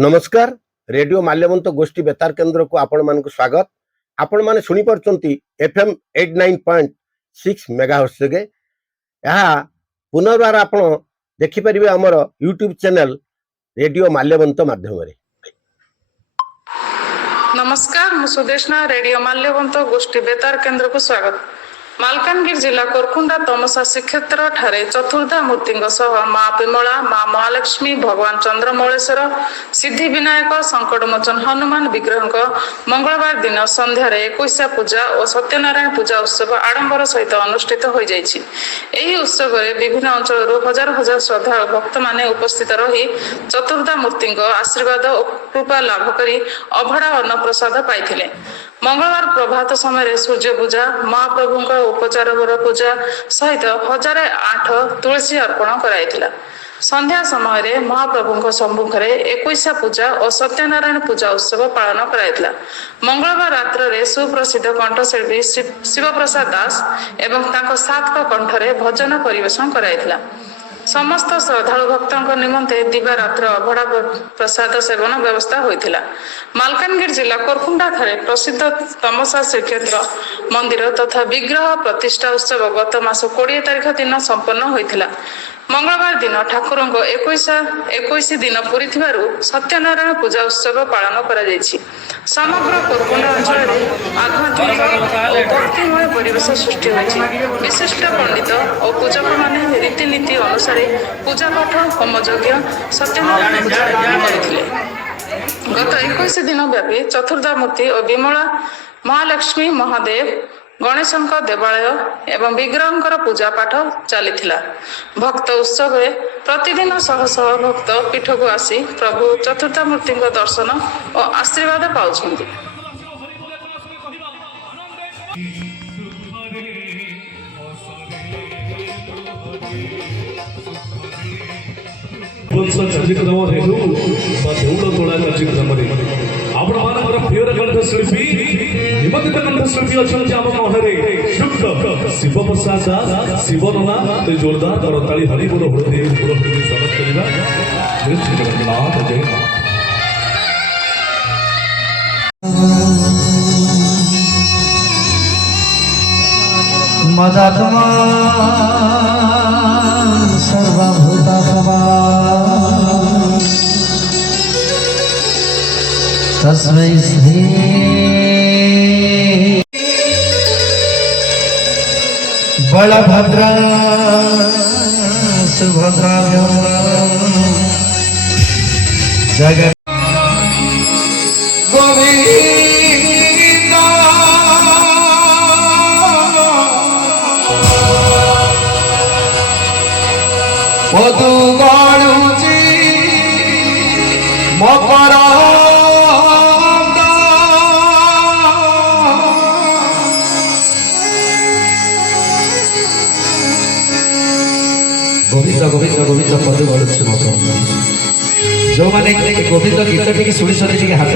नमस्कार रेडियो माल्यवंत गोष्ठी बेतार केन्द्र को आपण मान स्वागत। आपण माने सुनी परचंती एफएम 89.6 मेगाहर्ट्ज गे यहाँ पुनर्बार आपण देखि परिबे हमर यूट्यूब चैनल रेडियो माल्यवंत माध्यम रे। नमस्कार मु सुदेशना रेडियो माल्यवंत गोष्ठी बेतार केन्द्र को स्वागत। मालकानगिरी जिला कोरकुंडा तमसा श्रीक्षेत्र ठारे चतुर्धा मूर्ति माँ विमला माँ महालक्ष्मी भगवान चंद्रमौलेश्वर सिद्धि विनायक संकटमोचन हनुमान विग्रह मंगलवार दिन संध्यार 21 पूजा और सत्यनारायण पूजा उत्सव आडंबर सहित अनुष्ठित हो जाइछि। एही उत्सव रे विभिन्न अंचल हजार हजार श्रद्धा भक्त माने उपस्थित रही चतुर्धा मूर्ति आशीर्वाद और कृपा लाभ करी अभड़ा अन्न प्रसाद पाइथिले। मंगलवार प्रभात समय सूर्य पूजा महाप्रभु उपचार वर पूजा सहित 1008 तुलसी अर्पण कराइथिला। संध्या समय महाप्रभु सम्मुख में 21 पूजा और सत्यनारायण पूजा उत्सव पालन कराइथिला। मंगलवार रात्र सुप्रसिद्ध कंठशिल्पी शिवप्रसाद दास एवं तांको सात कंठरे भजन परिवेशन कराइथिला। समस्त श्रद्धालु भक्तों निमंते दिवारात्र अभड़ा प्रसाद सेवन व्यवस्था होइथिला। मालकानगिरी जिला कोरकुंडा ठारे प्रसिद्ध तमसा श्रीक्षेत्र मंदिर तथा विग्रह प्रतिष्ठा उत्सव गत मास 20 तारिख दिन संपन्न होइथिला। मंगलवार दिन ठाकुर 21 दिन पूरी सत्यनारायण पूजा उत्सव पालन करा जायछि। समग्र कोरकुंडा अंचल में आध्यात्मिक और भक्तिमय परिवेश सृष्टि होइछि। विशिष्ट पंडित और पूजक माने रीतिनीति अनुसार पूजा पाठ होम यज्ञ सत्यनारायण पूजा करथिले। गत 21 दिन व्यापी चतुर्धा मूर्ति और विमला महालक्ष्मी महादेव गणेशंक देवालय एवं विग्रहंकर पूजा पाठ चलीथिला। भक्त उत्सव प्रतिदिन शह शह भक्त पीठ को आसी प्रभु चतुर्था मूर्ति दर्शन और आशीर्वाद पाउछन्ति। प्रिय कंठशिल्पी निबंधित कंठशिल्पी अच्छा आम महरे शुद्ध शिवप्रसाद दास शिवनना तो जोरदार करताली हरिपुर हृदय स्वागत करवा। जगन्नाथ जय मदात्मा सर्वभूतात्मा तस्मै श्री बलभद्र सुभद्रा जगत गोविंद मधु गणुची मकर गोविंद गोविंद गोविंद पद गलुचे मत जो माने गोविंद गीत टी शुणी हाथ